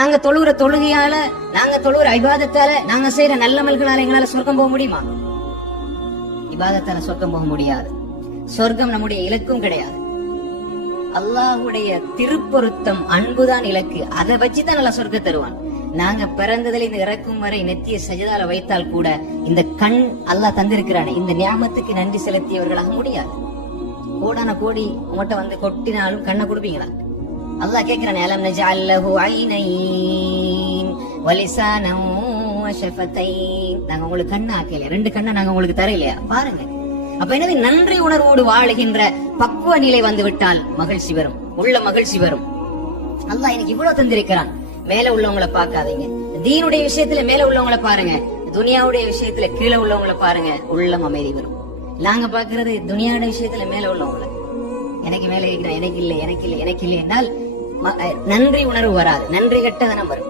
நாங்க தொழுகிற தொழுகையால, நாங்க தொழுகிற இபாதத்தால, நாங்க செய்யற நல்லமல்களால எங்களால சொர்க்கம் போக முடியுமா? இபாதத்தால சொர்க்கம் போக முடியாது. சொர்க்கம் நம்முடைய இலக்கும் கிடையாது. அல்லாஹ்வுடைய திருப்பொருத்தம், அன்புதான் இலக்கு. அதை வச்சுதான் நல்லா சொர்க்கம் தருவான். நாங்க பிறந்ததில் இந்த இறக்கும் வரை நெத்திய சஜதால வைத்தால் கூட இந்த கண் அல்லாஹ் தந்திருக்கிறானே, இந்த ஞாபகத்துக்கு நன்றி செலுத்தியவர்களாக முடியாது. கோடான கோடி உங்கள்கிட்ட வந்து கொட்டினாலும் கண்ணை கொடுப்பீங்களா? அல்லாஹ் கேட்கிறானே, அலம் நஜஅல் லஹு ஐனைன் வ லிசானன் வ ஷஃபதைன். நாங்க உங்களுக்கு கண்ணு ஆக்கல, 2 கண்ணை நாங்க உங்களுக்கு தரலையா? பாருங்க. அப்ப எனவே நன்றி உணர்வோடு வாழுகின்ற பக்குவ நிலை வந்து விட்டால் மகிழ்ச்சி வரும், உள்ள மகிழ்ச்சி வரும். அல்லாஹ் எனக்கு இவ்வளவு தந்திருக்கிறான். மேல உள்ளவங்களை பார்க்காதீங்க. தீனுடைய விஷயத்துல மேல உள்ளவங்களை பாருங்க, துனியாவுடைய விஷயத்துல கீழே உள்ளவங்களை பாருங்க. உள்ளம் அமைதி வரும். நாங்க பாக்குறது துனியாவுடைய விஷயத்துல மேல உள்ளவங்களை, எனக்கு மேல இருக்கிற, எனக்கு இல்லை, எனக்கு இல்லை, எனக்கு இல்லை என்றால் நன்றி உணர்வு வராது. நன்றி கெட்டதனம் வரும்.